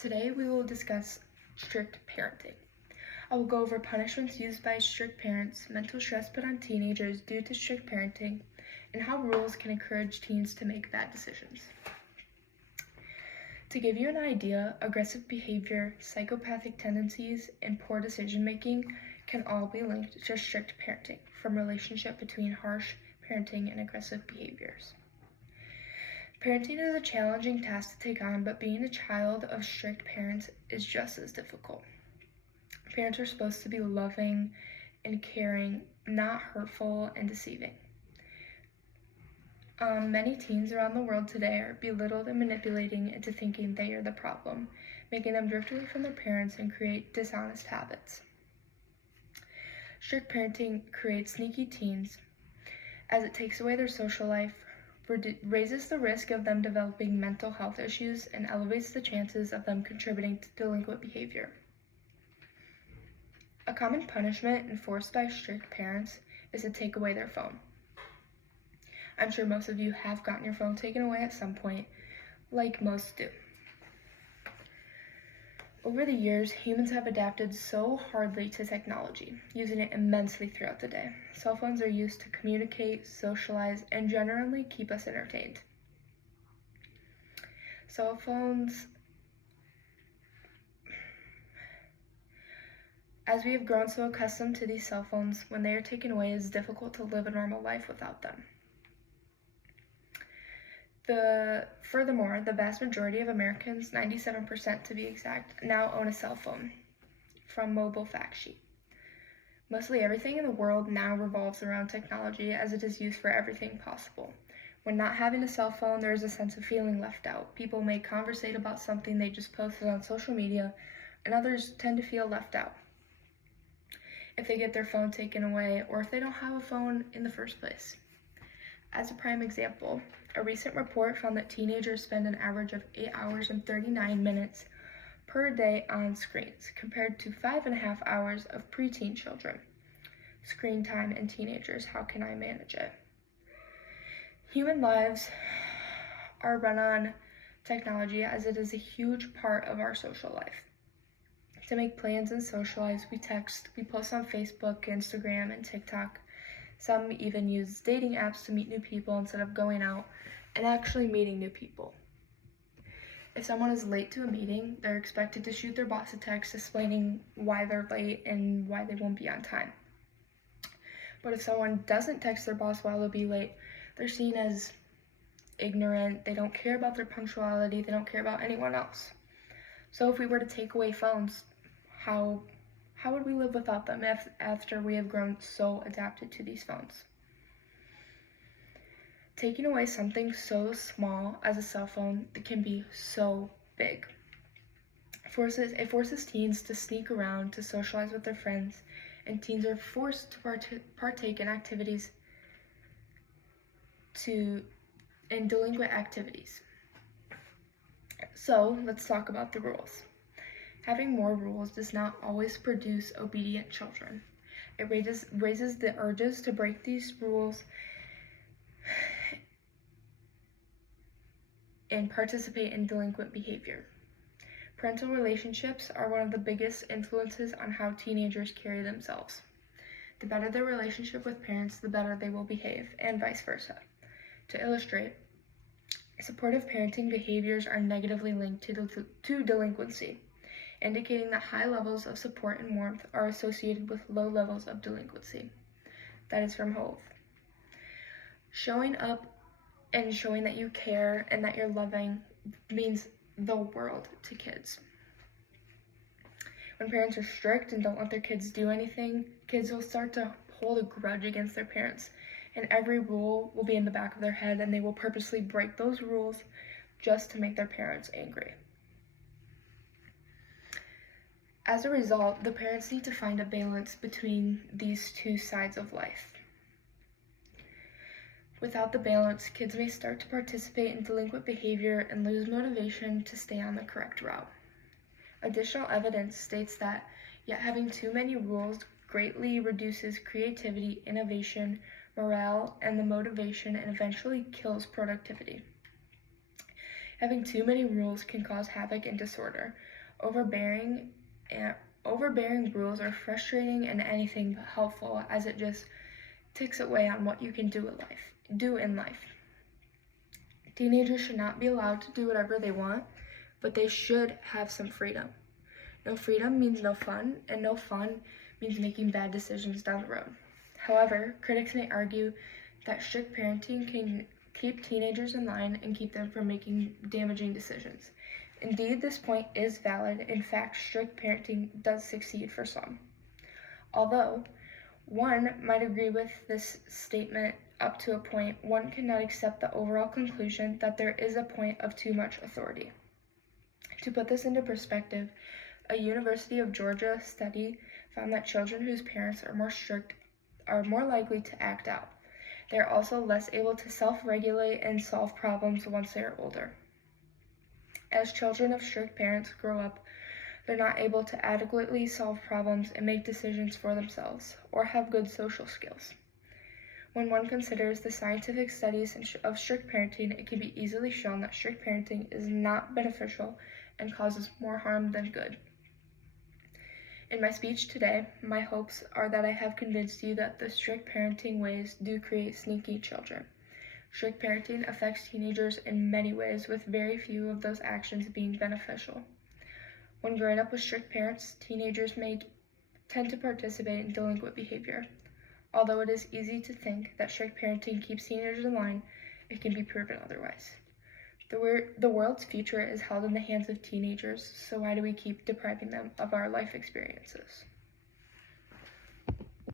Today we will discuss strict parenting. I will go over punishments used by strict parents, mental stress put on teenagers due to strict parenting, and how rules can encourage teens to make bad decisions. To give you an idea, aggressive behavior, psychopathic tendencies, and poor decision-making can all be linked to strict parenting, from relationship between harsh parenting and aggressive behaviors. Parenting is a challenging task to take on, but being a child of strict parents is just as difficult. Parents are supposed to be loving and caring, not hurtful and deceiving. Many teens around the world today are belittled and manipulating into thinking they are the problem, making them drift away from their parents and create dishonest habits. Strict parenting creates sneaky teens as it takes away their social life, raises the risk of them developing mental health issues, and elevates the chances of them contributing to delinquent behavior. A common punishment enforced by strict parents is to take away their phone. I'm sure most of you have gotten your phone taken away at some point, like most do. Over the years, humans have adapted so hardly to technology, using it immensely throughout the day. Cell phones are used to communicate, socialize, and generally keep us entertained. Cell phones, as we have grown so accustomed to these cell phones, when they are taken away, it is difficult to live a normal life without them. Furthermore, the vast majority of Americans, 97% to be exact, now own a cell phone, from Mobile Fact Sheet. Mostly everything in the world now revolves around technology, as it is used for everything possible. When not having a cell phone, there is a sense of feeling left out. People may conversate about something they just posted on social media, and others tend to feel left out if they get their phone taken away or if they don't have a phone in the first place. As a prime example, a recent report found that teenagers spend an average of 8 hours and 39 minutes per day on screens, compared to 5.5 hours of preteen children. Screen time in teenagers, how can I manage it? Human lives are run on technology, as it is a huge part of our social life. To make plans and socialize, we text, we post on Facebook, Instagram, and TikTok. Some even use dating apps to meet new people instead of going out and actually meeting new people. If someone is late to a meeting, they're expected to shoot their boss a text explaining why they're late and why they won't be on time. But if someone doesn't text their boss while they'll be late, they're seen as ignorant, they don't care about their punctuality, they don't care about anyone else. So if we were to take away phones, how would we live without them after we have grown so adapted to these phones? Taking away something so small as a cell phone that can be so big. It forces teens to sneak around, to socialize with their friends, and teens are forced to partake in activities in delinquent activities. So let's talk about the rules. Having more rules does not always produce obedient children. It raises the urges to break these rules and participate in delinquent behavior. Parental relationships are one of the biggest influences on how teenagers carry themselves. The better their relationship with parents, the better they will behave, and vice versa. To illustrate, supportive parenting behaviors are negatively linked to delinquency, indicating that high levels of support and warmth are associated with low levels of delinquency. That is from Hove. Showing up and showing that you care and that you're loving means the world to kids. When parents are strict and don't let their kids do anything, kids will start to hold a grudge against their parents, and every rule will be in the back of their head, and they will purposely break those rules just to make their parents angry. As a result, the parents need to find a balance between these two sides of life. Without the balance, kids may start to participate in delinquent behavior and lose motivation to stay on the correct route. Additional evidence states that yet having too many rules greatly reduces creativity, innovation, morale, and the motivation, and eventually kills productivity. Having too many rules can cause havoc and disorder. Overbearing rules are frustrating and anything but helpful, as it just takes away on what you can do in life. Teenagers should not be allowed to do whatever they want, but they should have some freedom. No freedom means no fun, and no fun means making bad decisions down the road. However, critics may argue that strict parenting can keep teenagers in line and keep them from making damaging decisions. Indeed, this point is valid. In fact, strict parenting does succeed for some. Although one might agree with this statement up to a point, one cannot accept the overall conclusion that there is a point of too much authority. To put this into perspective, a University of Georgia study found that children whose parents are more strict are more likely to act out. They are also less able to self-regulate and solve problems once they are older. As children of strict parents grow up, they're not able to adequately solve problems and make decisions for themselves, or have good social skills. When one considers the scientific studies of strict parenting, it can be easily shown that strict parenting is not beneficial and causes more harm than good. In my speech today, my hopes are that I have convinced you that the strict parenting ways do create sneaky children. Strict parenting affects teenagers in many ways, with very few of those actions being beneficial. When growing up with strict parents, teenagers may tend to participate in delinquent behavior. Although it is easy to think that strict parenting keeps teenagers in line, it can be proven otherwise. The world's future is held in the hands of teenagers, so why do we keep depriving them of our life experiences?